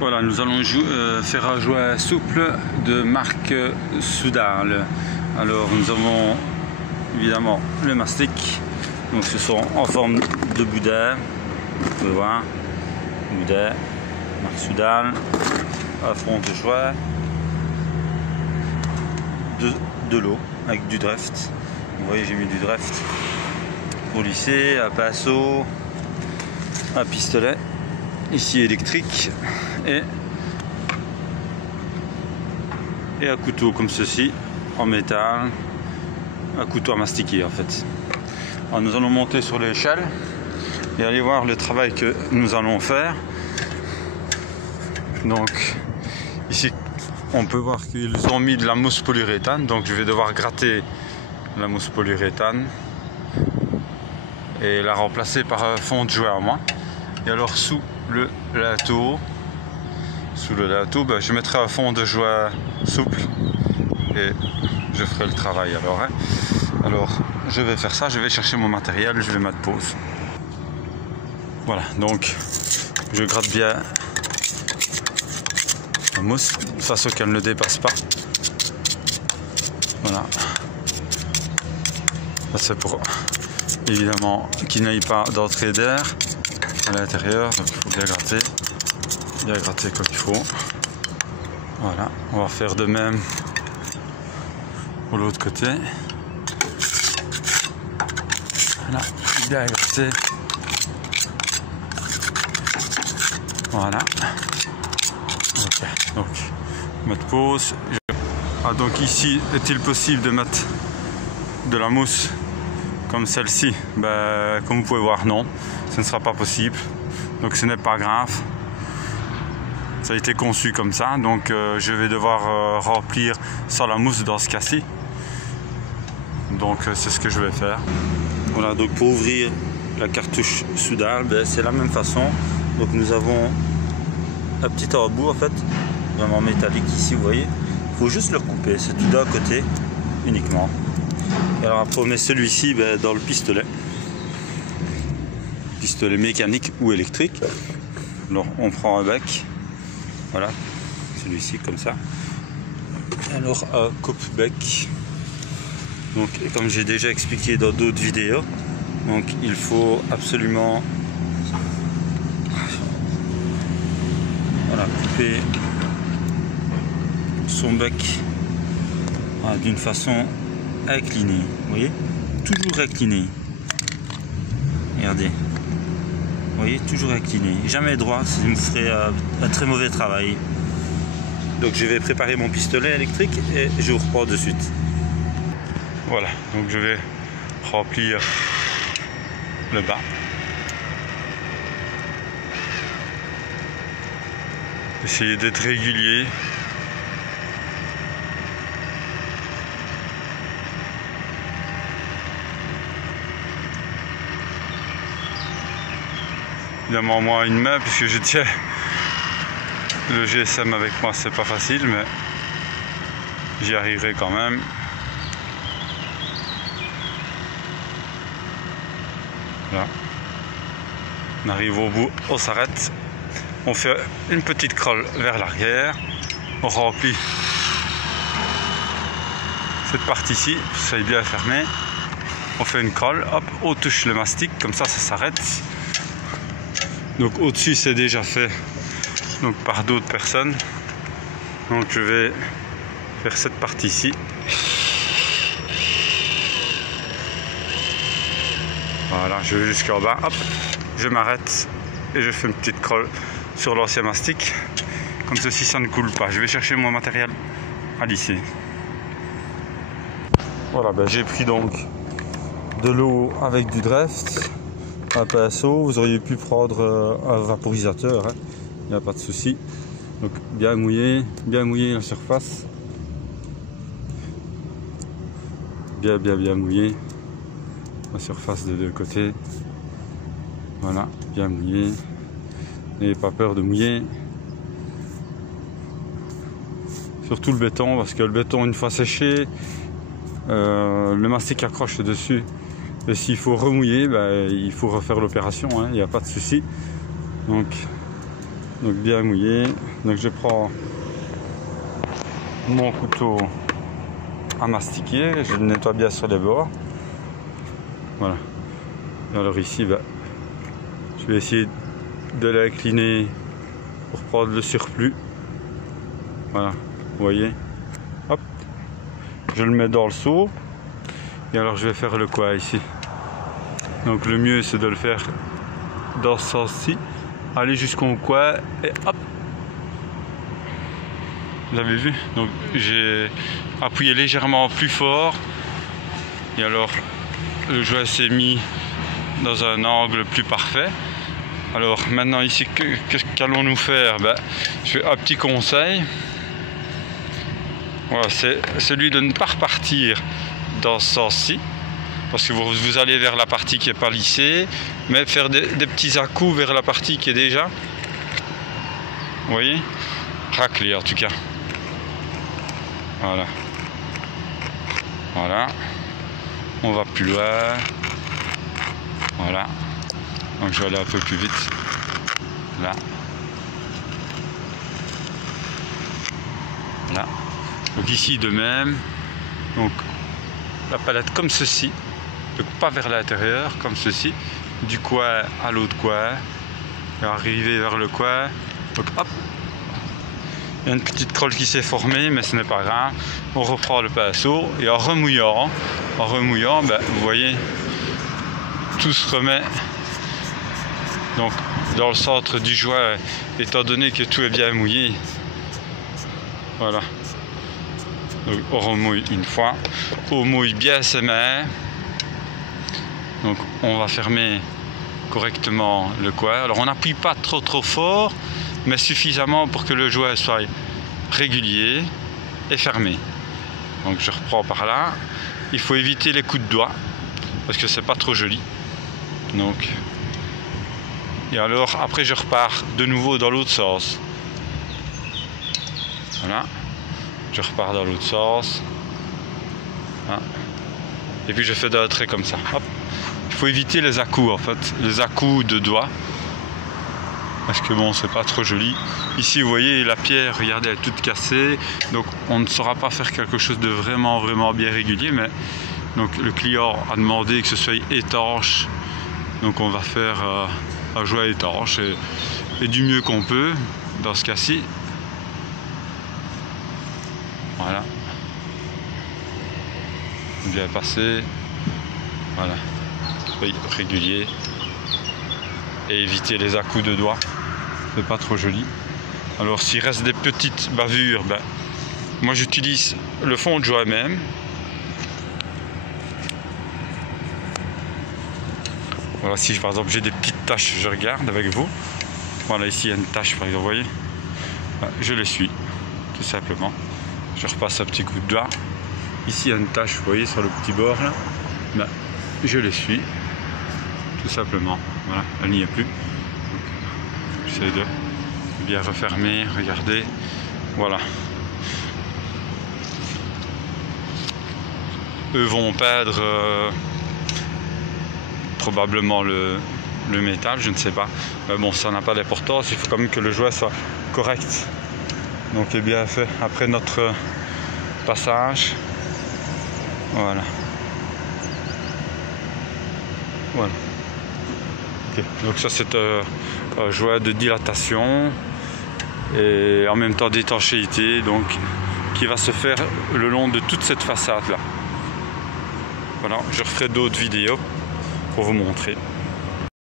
Voilà, nous allons faire un joint souple de marque Soudal. Alors nous avons évidemment le mastic, donc ce sont en forme de boudin, vous pouvez voir, boudin, marque Soudal, un fond de joint, de l'eau avec du Dreft. Vous voyez, j'ai mis du Dreft pour lisser, un pinceau, un pistolet ici électrique et un couteau comme ceci en métal, un couteau à mastiquer en fait. Alors nous allons monter sur l'échelle et aller voir le travail que nous allons faire. Donc ici on peut voir qu'ils ont mis de la mousse polyuréthane, donc je vais devoir gratter la mousse polyuréthane et la remplacer par un fond de joint à moi. Et alors sous le linteau, je mettrai un fond de joint souple et je ferai le travail alors. Alors je vais faire ça, je vais chercher mon matériel, je vais mettre pause. Voilà, donc je gratte bien la mousse de façon qu'elle ne dépasse pas. Voilà. C'est pour évidemment qu'il n'aille pas d'entrée d'air à l'intérieur, donc il faut bien gratter comme il faut. Voilà, on va faire de même pour l'autre côté. Voilà, bien gratter. Voilà. Ok, donc mettre pause. Ah, donc ici, est-il possible de mettre de la mousse comme celle-ci? Comme vous pouvez voir, non, ce ne sera pas possible, donc ce n'est pas grave, ça a été conçu comme ça, donc je vais devoir remplir sans la mousse dans ce cas-ci, donc c'est ce que je vais faire. Voilà, donc pour ouvrir la cartouche Soudal, c'est la même façon, donc nous avons un petit embout en fait, vraiment métallique ici, vous voyez, il faut juste le recouper, c'est tout d'un côté uniquement. Et alors après on met celui-ci dans le pistolet mécanique ou électrique. Alors on prend un bec, voilà, celui-ci comme ça. Alors un coupe-bec. Donc comme j'ai déjà expliqué dans d'autres vidéos, donc il faut absolument couper son bec d'une façon incliné, vous voyez, toujours incliné. Regardez, vous voyez, toujours incliné, jamais droit, ça me ferait un très mauvais travail. Donc je vais préparer mon pistolet électrique et je vous reprends de suite. Voilà, donc je vais remplir le bas. Essayez d'être régulier. Évidemment moi une main puisque je tiens le GSM avec moi, c'est pas facile, mais j'y arriverai quand même. Voilà. On arrive au bout, on s'arrête, on fait une petite crolle vers l'arrière, on remplit cette partie-ci, ça est bien fermé, on fait une crolle, hop, on touche le mastic, comme ça s'arrête. Donc au-dessus c'est déjà fait donc par d'autres personnes. Donc je vais faire cette partie-ci. Voilà, je vais jusqu'en bas, hop, je m'arrête et je fais une petite crolle sur l'ancien mastic. Comme ceci, ça ne coule pas. Je vais chercher mon matériel à lisser. Voilà, j'ai pris donc de l'eau avec du Dreft, un pinceau, vous auriez pu prendre un vaporisateur, hein. Il n'y a pas de souci. Donc bien mouiller la surface, bien mouiller la surface des deux côtés. Voilà, bien mouiller, n'ayez pas peur de mouiller, surtout le béton, parce que le béton une fois séché, le mastic accroche dessus. Et s'il faut remouiller, il faut refaire l'opération, hein, il n'y a pas de souci. Donc donc bien mouillé. Donc je prends mon couteau à mastiquer, je le nettoie bien sur les bords. Voilà. Et alors ici, je vais essayer de l'incliner pour prendre le surplus. Voilà, vous voyez. Hop, je le mets dans le seau. Et alors je vais faire le coin ici. Donc le mieux c'est de le faire dans ce sens-ci. Aller jusqu'au coin et hop. Vous avez vu? Donc j'ai appuyé légèrement plus fort. Et alors le joint s'est mis dans un angle plus parfait. Alors maintenant ici, qu'allons-nous faire? Je fais un petit conseil. Voilà, c'est celui de ne pas repartir dans ce sens-ci, parce que vous allez vers la partie qui n'est pas lissée, mais faire des petits à-coups vers la partie qui est déjà, vous voyez, raclée en tout cas. Voilà. Voilà. On va plus loin. Voilà. Donc je vais aller un peu plus vite. Là. Là. Donc ici de même. Donc la palette comme ceci. Donc pas vers l'intérieur, comme ceci. Du coin à l'autre coin. Et arriver vers le coin. Donc hop. Il y a une petite trolle qui s'est formée, mais ce n'est pas grave. On reprend le pinceau et en remouillant, vous voyez, tout se remet donc dans le centre du joint, étant donné que tout est bien mouillé. Voilà. Donc on remouille une fois, on mouille bien ses mains. Donc on va fermer correctement le coin. Alors on n'appuie pas trop fort, mais suffisamment pour que le joint soit régulier et fermé. Donc je reprends par là. Il faut éviter les coups de doigt parce que c'est pas trop joli. Donc, et alors après je repars de nouveau dans l'autre sens. Voilà. Je repars dans l'autre sens. Voilà. Et puis je fais deux traits comme ça. Hop. Il faut éviter les à-coups en fait, les à-coups de doigts. Parce que bon, c'est pas trop joli. Ici, vous voyez, la pierre, regardez, elle est toute cassée. Donc, on ne saura pas faire quelque chose de vraiment bien régulier. Mais donc, le client a demandé que ce soit étanche. Donc, on va faire un joint étanche et du mieux qu'on peut dans ce cas-ci. Voilà. Bien passé. Voilà. Oui, régulier. Et éviter les à-coups de doigts, c'est pas trop joli. Alors s'il reste des petites bavures, moi j'utilise le fond de joint même. Voilà, si par exemple j'ai des petites taches, je regarde avec vous. Voilà, ici il y a une tache par exemple, vous voyez. Je l'essuie, tout simplement. Je repasse un petit coup de doigt. Ici il y a une tache, vous voyez, sur le petit bord là. Je l'essuie, tout simplement. Voilà, elle n'y est plus. J'essaie de bien refermer, regardez. Voilà. Eux vont peindre probablement le métal, je ne sais pas. Mais bon, ça n'a pas d'importance, il faut quand même que le joint soit correct. Donc est bien fait après notre passage. Voilà. Voilà. Okay. Donc ça c'est un joint de dilatation et en même temps d'étanchéité, donc qui va se faire le long de toute cette façade là. Voilà, je referai d'autres vidéos pour vous montrer.